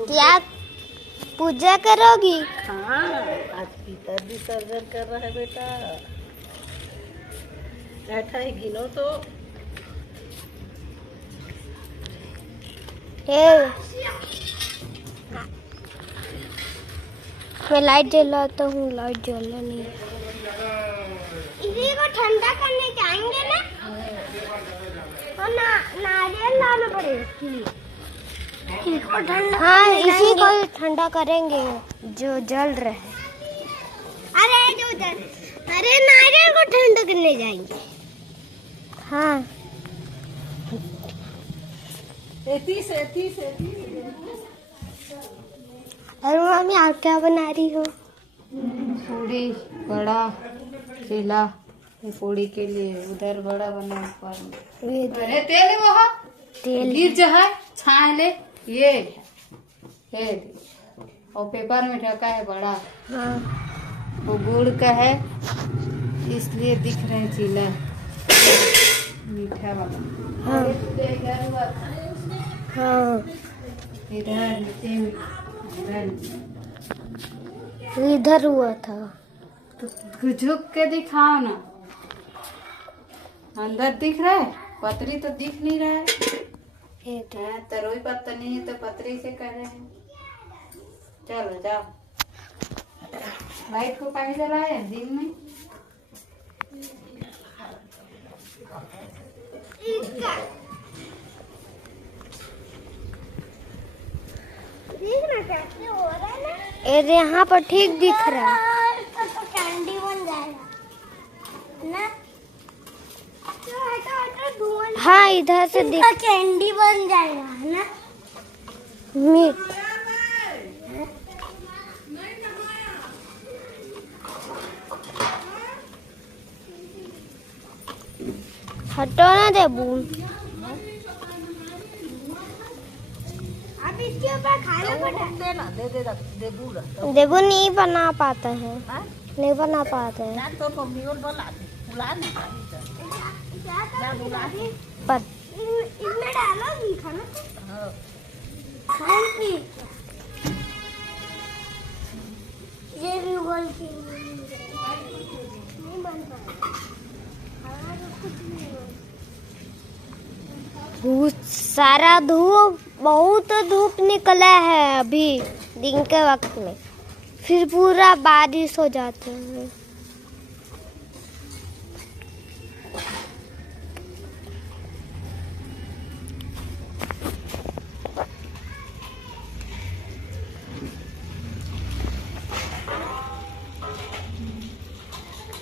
क्या पूजा करोगी? हाँ, आज पितर विसर्जन कर रहा है बेटा। बैठा है, गिनो तो। मैं लाइट जलाता हूँ, लाइट जला नहीं। इसी को ठंडा करने जाएंगे ना, और नारियल लाना पड़ेगा। हाँ, इसी को ठंडा करेंगे जो जल रहे हैं। अरे नारियल को ठंडा करने जाएंगे। हाँ, अरे मम्मी आप क्या बना रही हो? पूड़ी बड़ा चीला। ये पूड़ी के लिए उधर बड़ा बना ऊपर में। अरे तेल है वहाँ, तेल गिर जो है छान ले। ये और पेपर में ढका है बड़ा। हाँ, वो गुड़ का है, इसलिए दिख रहे हैं चीला मीठा वाला। हाँ, इधर हुआ था, हाँ, इधर नीचे में, इधर हुआ था। तो झुक के दिखाओ ना। अंदर दिख रहा है, पतरी तो दिख नहीं रहा है। तरोई पत्ता नहीं है तो पतरी से कर रहे हैं। चलो जाओ। लाइट को कहीं जलाए दिन में। अरे यहाँ पर ठीक दिख रहा है। तो कैंडी बन जाएगा ना? हाँ, इधर से दिख कैंडी बन जाएगा ना। मीट हटो ना देबू। अब इसके ऊपर खाना देना दे देबू नहीं बना पाता है। हाँ? नहीं बना पाता है। तो मम्मी और बुला नहीं पर इसमें डालोगी खाना? ये भी बोल के नहीं बन पाएगा। सारा बहुत धूप निकला है अभी दिन के वक्त में, फिर पूरा बारिश हो जाता है।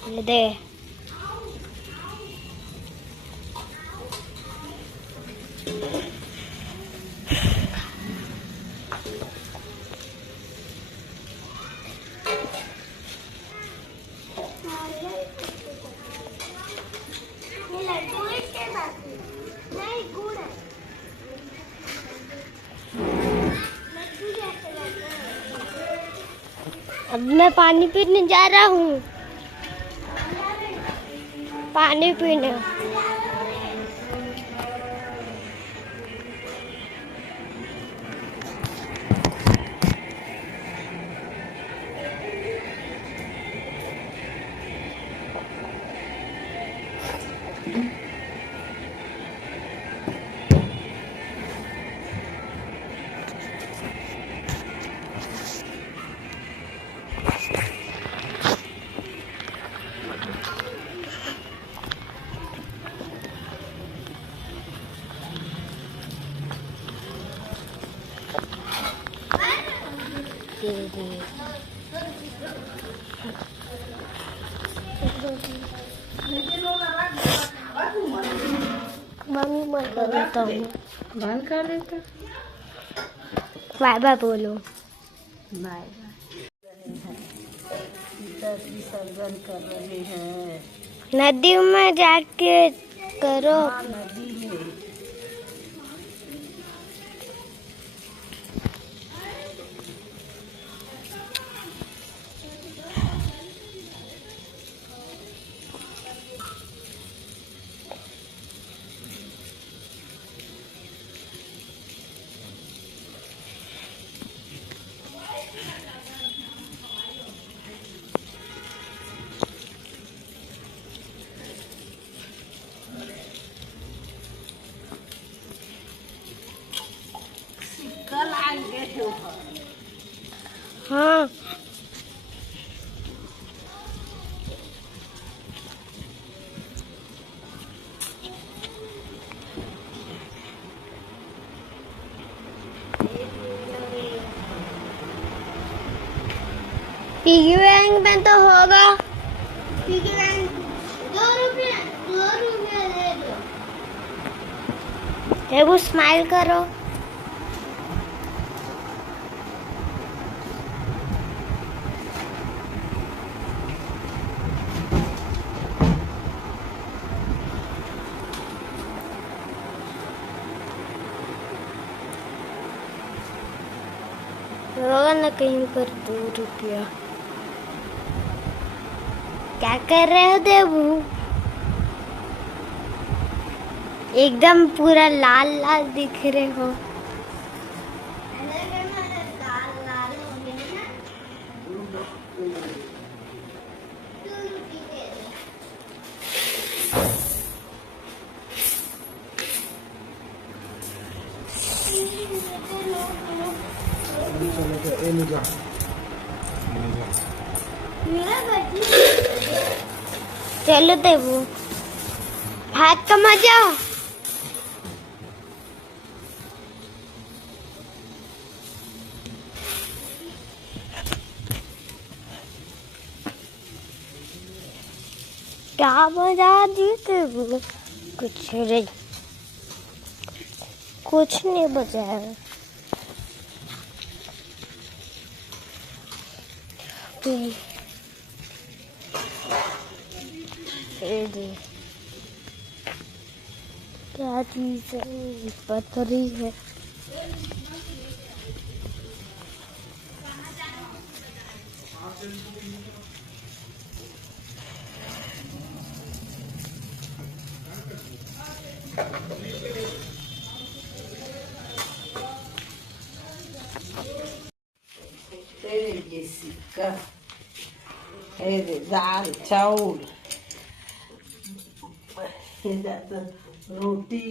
ये दे अब मैं पानी पीने जा रहा हूँ। पानी पीने बंद कर देता हूँ। बंद कर देता। बाय बाय बोलो। बाय पितर विसर्जन कर रहे हैं नदी में जाके करो। नदी में। हो। हाँ पिगी बैंक में तो होगा। पिगी बैंक 2 रुपये दे दो। वो स्माइल करो। होगा ना कहीं पर 2 रुपया। क्या कर रहे हो देवू? एकदम पूरा लाल लाल दिख रहे हो। चलो देवू भात का मजा। क्या मजा दी देवू? कुछ नहीं बचा है। क्या चीज है? पथरी है। तेरे ये सिक्का है, दाल चावल, रोटी।